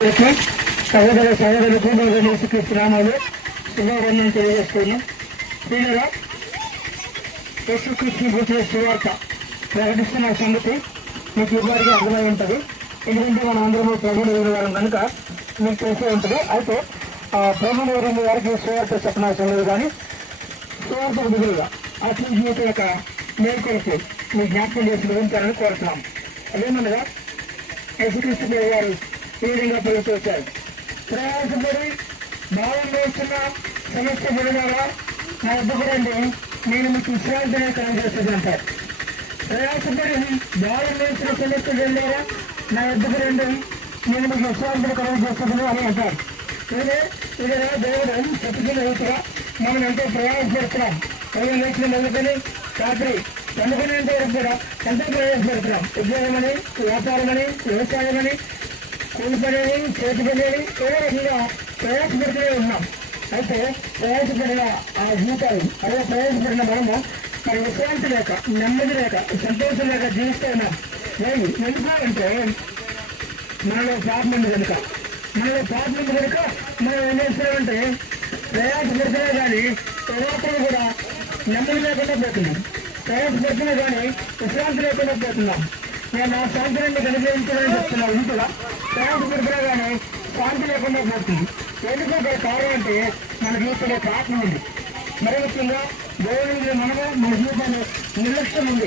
సహోదర సహోదరులకు యేసుక్రీస్తు నామములో శుభాభివందనం తెలియజేస్తున్నాం. ప్రియులారా, యేసుక్రీస్తు గురించిన సువార్త ప్రకటిస్తున్న సంగతి మీకు ఇప్పటికీ అర్థమై ఉంటుంది. ఎందుకంటే మనం అందరము ప్రభువుని ఎదురుగాలం కనుక మీకు తెలిసే ఉంటుంది. అయితే ప్రభువుని ఎదురు వారికి సువార్త చెప్పనవసరం లేదు, కానీ సువార్త బదులుగా ఆత్మ జీవితం యొక్క మేల్కొలకు మీ జ్ఞాపకం చేసి వివరించాలని కోరుతున్నాం. అదేమనగా యేసుక్రీస్తు వారు ఈ విధంగా పలుకుతూ వచ్చారు. ప్రయాసపడి భావం వేస్తున్న సమస్య పడినారా నా వద్దకు రండి, నేను మీకు విశ్రాంతిని కలుగజేస్తుంది అంటారు. ప్రయాసపడి భావం వేస్తున్న సమస్య వెళ్ళారా నా వద్దకు రండి, నేను మీకు విశ్రాంతిని కలుగజేస్తుంది అని అంటారు. ఇదే దేవుడు చెప్పుకున్న రీతిగా మనం ఎంతో ప్రయాసపడుతున్నాం. ఉదయం వేసిన మొదలుకొని రాత్రి పండుకునేంత వరకు కూడా ఎంతో ప్రయాసపడుతున్నాం. ఉద్యోగమని, వ్యాపారమని, వ్యవసాయమని, కూలి పనేది, చేతి పనేది, ఏదో రకంగా ప్రయాసపడుతూనే ఉన్నాం. అయితే ప్రయాసపడిన ఆ జీవితాలు అదే ప్రయాసపడిన మనము మన విశ్రాంతి లేక, నెమ్మది లేక, సంతోషం లేక జీవిస్తూ ఉన్నాం. ఎందుకు అంటే మనలో పాపం ఉంది కనుక. మనలో పాపం ఉంది కనుక మనం ఏం చేస్తున్నామంటే ప్రయాసపడుతున్నా కానీ ప్రవర్తన కూడా నెమ్మది లేకుండా పోతున్నాం. ప్రయాసపడుతున్నా కానీ విశ్రాంతి లేకుండా పోతున్నాం. నేను నా శాంతిని కనుగొంచాలని చెప్తున్నాను. ఇంట్లో ప్రయాసపడుతున్నా కానీ శాంతి లేకుండా పోతుంది. ఎందుకంటే కారణం అంటే మన జీవితంలో ఆత్మ ఉంది. మరి ముఖ్యంగా దేవుని మనము మన జీవితంలో నిర్లక్ష్యం ఉంది.